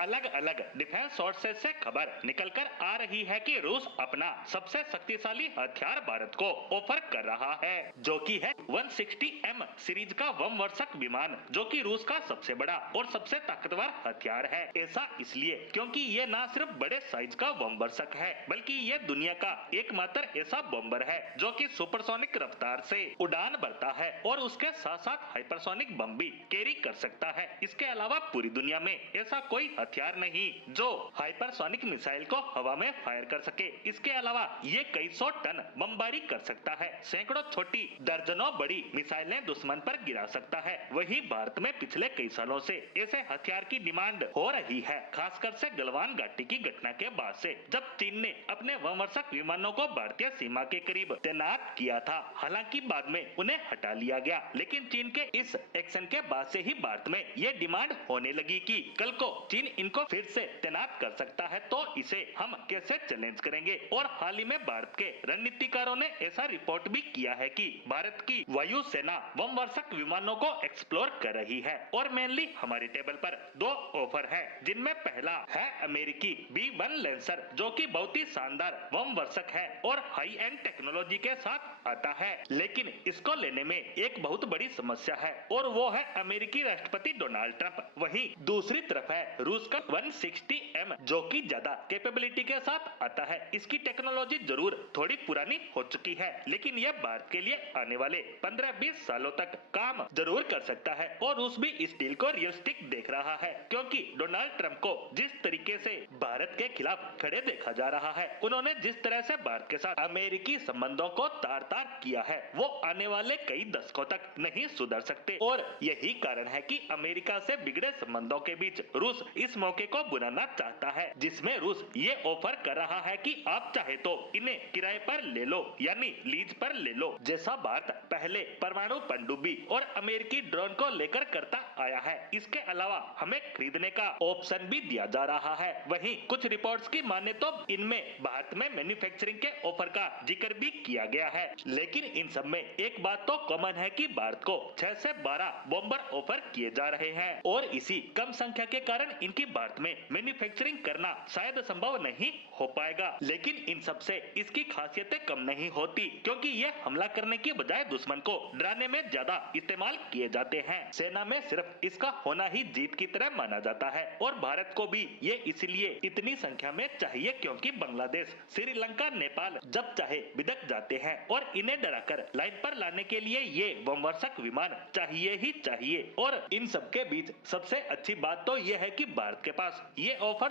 अलग अलग defence sources से खबर निकलकर आ रही है कि रूस अपना सबसे शक्तिशाली हथियार भारत को ऑफर कर रहा है, जो कि है 160M सीरीज का बमवर्षक विमान, जो कि रूस का सबसे बड़ा और सबसे ताकतवर हथियार है। ऐसा इसलिए क्योंकि ये न सिर्फ बड़े साइज का बमवर्षक है, बल्कि ये दुनिया का एकमात्र ऐसा बम्बर है जो कि सुपरसोनिक रफ्तार से उड़ान भरता है और उसके साथ साथ हाइपरसोनिक बम भी कैरी कर सकता है। इसके अलावा पूरी दुनिया में ऐसा कोई हथियार नहीं जो हाइपरसोनिक मिसाइल को हवा में फायर कर सके। इसके अलावा ये कई सौ टन बमबारी कर सकता है, सैकड़ों छोटी दर्जनों बड़ी मिसाइलें दुश्मन पर गिरा सकता है। वहीं भारत में पिछले कई सालों से ऐसे हथियार की डिमांड हो रही है, खासकर से गलवान घाटी की घटना के बाद से, जब चीन ने अपने बमवर्षक विमानों को भारतीय सीमा के करीब तैनात किया था। हालांकि बाद में उन्हें हटा लिया गया, लेकिन चीन के इस एक्शन के बाद से ही भारत में ये डिमांड होने लगी कि कल को चीन इनको फिर से तैनात कर सकता है, तो इसे हम कैसे चैलेंज करेंगे। और हाल ही में भारत के रणनीतिकारों ने ऐसा रिपोर्ट भी किया है कि भारत की वायुसेना बमवर्षक विमानों को एक्सप्लोर कर रही है और मेनली हमारे टेबल पर दो ऑफर है, जिनमें पहला है अमेरिकी B-1 लैंसर, जो कि बहुत ही शानदार बमवर्षक है और हाई एंड टेक्नोलॉजी के साथ आता है। लेकिन इसको लेने में एक बहुत बड़ी समस्या है और वो है अमेरिकी राष्ट्रपति डोनाल्ड ट्रंप। वहीं दूसरी तरफ है रूस का 160M, जो कि ज्यादा कैपेबिलिटी के साथ आता है। इसकी टेक्नोलॉजी जरूर थोड़ी पुरानी हो चुकी है, लेकिन यह भारत के लिए आने वाले 15-20 सालों तक काम जरूर कर सकता है और रूस भी इस डील को रियलिस्टिक देख रहा है, क्योंकि डोनाल्ड ट्रंप को जिस तरीके से भारत के खिलाफ खड़े देखा जा रहा है, उन्होंने जिस तरह से भारत के साथ अमेरिकी संबंधों को तार तार किया है, वो आने वाले कई दशकों तक नहीं सुधर सकते। और यही कारण है कि अमेरिका से बिगड़े संबंधों के बीच रूस इस मौके को बुलाना चाहता है, जिसमें रूस ये ऑफर कर रहा है कि आप चाहे तो इन्हें किराए पर ले लो, यानी लीज पर ले लो, जैसा भारत पहले परमाणु पनडुब्बी और अमेरिकी ड्रोन को लेकर करता आया है। इसके अलावा हमें खरीदने का ऑप्शन भी दिया जा रहा है। वहीं कुछ रिपोर्ट्स की माने तो इनमें भारत में मैन्युफैक्चरिंग के ऑफर का जिक्र भी किया गया है, लेकिन इन सब में एक बात तो कॉमन है कि भारत को 6 से 12 बॉम्बर ऑफर किए जा रहे हैं और इसी कम संख्या के कारण इनकी भारत में मैन्युफैक्चरिंग करना शायद संभव नहीं हो पाएगा। लेकिन इन सब से इसकी खासियतें कम नहीं होती, क्योंकि ये हमला करने की बजाय दुश्मन को डराने में ज्यादा इस्तेमाल किए जाते हैं। सेना में सिर्फ इसका होना ही जीत की तरह माना जाता है और भारत को भी ये इसलिए इतनी संख्या में चाहिए क्योंकि बांग्लादेश, श्रीलंका, नेपाल जब चाहे बिदक जाते हैं और इन्हें डराकर लाइन पर लाने के लिए ये बमवर्षक विमान चाहिए ही चाहिए। और इन सब के बीच सबसे अच्छी बात तो ये है कि भारत के पास ये ऑफर